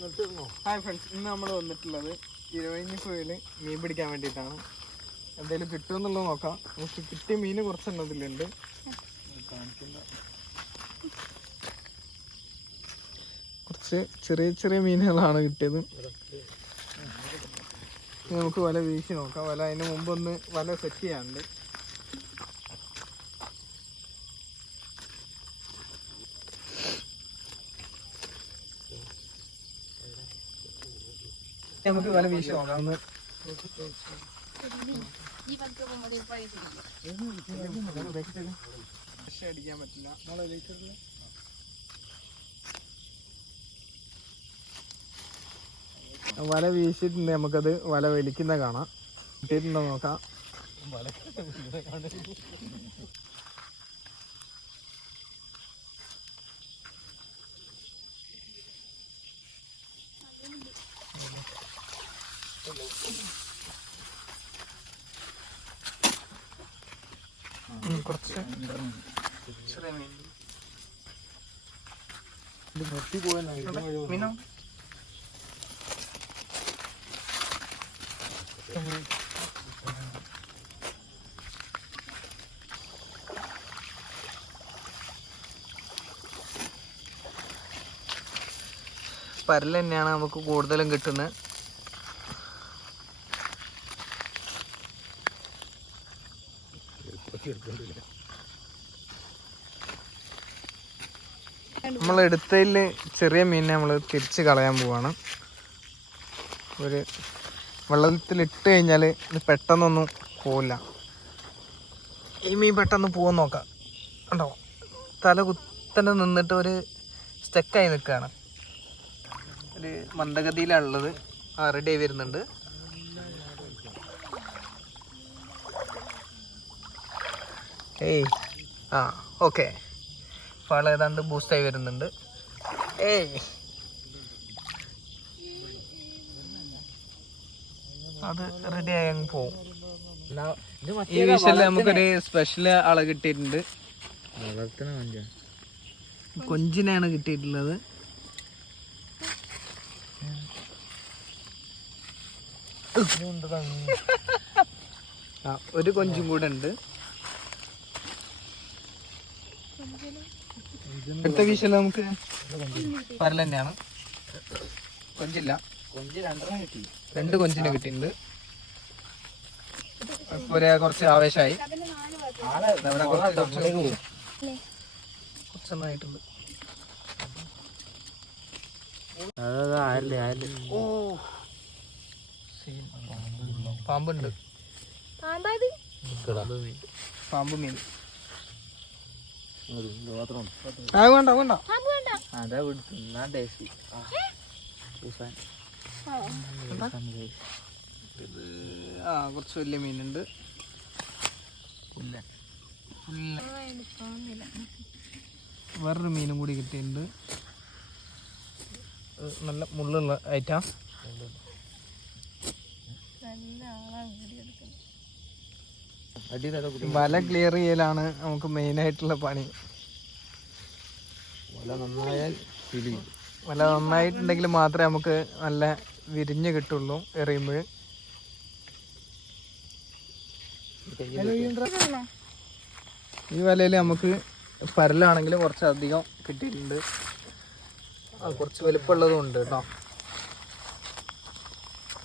Hi friends, ഇന്ന് നമ്മൾ വന്നിട്ടുള്ളത് ഇരുവഴിഞ്ഞിപ്പുഴയിൽ മീൻ പിടിക്കാൻ വേണ്ടിയിട്ടാണ്. എന്തെങ്കിലും കിട്ടുമെന്നുള്ളത് നോക്കാം. നമുക്ക് കിട്ടിയ മീൻ കുറച്ചെണ്ണത്തിലുണ്ട്. കുറച്ച് ചെറിയ ചെറിയ മീനുകളാണ് കിട്ടിയത്. നമുക്ക് വല വീശി നോക്കാം. വല അതിന് മുമ്പൊന്ന് വല സെറ്റ് ചെയ്യാനുണ്ട്. നമുക്ക് വല വീശി നോക്കാം. അടിക്കാൻ പറ്റില്ല. വല വീശിട്ടുണ്ട്. നമുക്കത് വല വലിക്കുന്ന കാണാം. കിട്ടിയിട്ടുണ്ടോ നോക്കാം. കുറച്ച് ചെറിയ മീൻ മീനോ പരൽ തന്നെയാണ് നമുക്ക് കൂടുതലും കിട്ടുന്നത്. നമ്മളെടുത്തതിൽ ചെറിയ മീനിനെ നമ്മൾ തിരിച്ച് കളയാൻ പോവാണ്. ഒരു വെള്ളത്തിലിട്ട് കഴിഞ്ഞാൽ ഇത് പെട്ടെന്നൊന്നും പോവില്ല. ഈ മീൻ പെട്ടെന്ന് പോകാൻ നോക്കാം. ഉണ്ടോ, തല കുത്തനെ നിന്നിട്ട് ഒരു സ്റ്റക്കായി നിൽക്കുകയാണ്. ഒരു മന്ദഗതിയിലാണുള്ളത്. റെഡി ആയി വരുന്നുണ്ട്. ഏയ് ഓക്കെ, ഫാൾ ഏതാണ്ട് ബൂസ്റ്റായി വരുന്നുണ്ട്. അത് റെഡി ആയി അങ്ങ് പോവും. ഈ വിഷയില് നമുക്കൊരു സ്പെഷ്യൽ ആളെ കിട്ടിയിട്ടുണ്ട്. കൊഞ്ചിനാണ് കിട്ടിയിട്ടുള്ളത്. ഒരു കൊഞ്ചും കൂടെ ഉണ്ട്. അടുത്ത വീശല്ല നമുക്ക് പരൽ തന്നെയാണ്. കൊഞ്ചില്ല, രണ്ട് കൊഞ്ചിന് കിട്ടിയിട്ടുണ്ട്. കുറച്ച് ആവേശമായി. കുറച്ചെണ്ണായിട്ടുണ്ട്. ഓ, പാമ്പുണ്ട്. പാമ്പ് മീൻ വേണ്ട വേണ്ട. കുറച്ച് വലിയ മീനുണ്ട്. വേറൊരു മീനും കൂടി കിട്ടിയിട്ടുണ്ട്. നല്ല മുള്ളുള്ള ഐറ്റം. വല ക്ലിയർ ചെയ്യലാണ് നമുക്ക് മെയിനായിട്ടുള്ള പണി. വല നന്നായിട്ടുണ്ടെങ്കിൽ മാത്രമേ നമുക്ക് നല്ല വിരിഞ്ഞ് കിട്ടുള്ളൂ എറിയുമ്പോൾ. ഈ വലയിൽ നമുക്ക് പരലാണെങ്കിൽ കുറച്ചധികം കിട്ടിയിട്ടുണ്ട്. കുറച്ച് വലുപ്പമുള്ളതും ഉണ്ട് കേട്ടോ.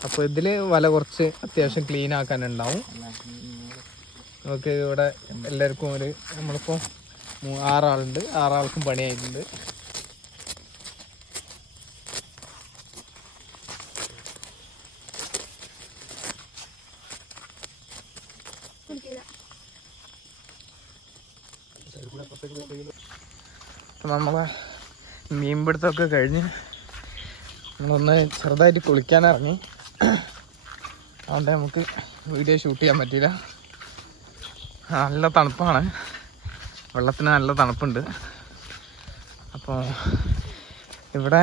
അപ്പോൾ ഇതിൽ വല കുറച്ച് അത്യാവശ്യം ക്ലീൻ ആക്കാനുണ്ടാവും. നമുക്ക് ഇവിടെ എല്ലാവർക്കും നമ്മളിപ്പോൾ 6 ആളുണ്ട്. 6 ആൾക്കും പണിയായിട്ടുണ്ട്. നമ്മളെ മീൻപിടുത്തമൊക്കെ കഴിഞ്ഞ് നമ്മളൊന്ന് ചെറുതായിട്ട് കുളിക്കാനിറങ്ങി. അതുകൊണ്ട് നമുക്ക് വീഡിയോ ഷൂട്ട് ചെയ്യാൻ പറ്റിയില്ല. നല്ല തണുപ്പാണ്, വെള്ളത്തിന് നല്ല തണുപ്പുണ്ട്. അപ്പോൾ ഇവിടെ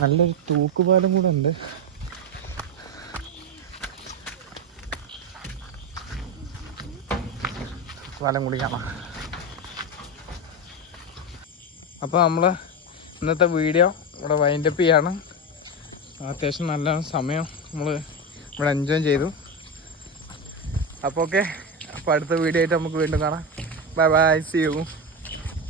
നല്ലൊരു തൂക്കുപാലം കൂടെ ഉണ്ട്. പാലം കൂടി കാണാം. അപ്പോൾ നമ്മൾ ഇന്നത്തെ വീഡിയോ ഇവിടെ വൈൻഡപ്പ് ചെയ്യാണ്. അത്യാവശ്യം നല്ല സമയം നമ്മൾ ഇവിടെ എൻജോയ് ചെയ്തു. അപ്പോൾ ഓക്കെ, അപ്പോൾ അടുത്ത വീഡിയോ ആയിട്ട് നമുക്ക് വീണ്ടും കാണാം. Bye bye, see U.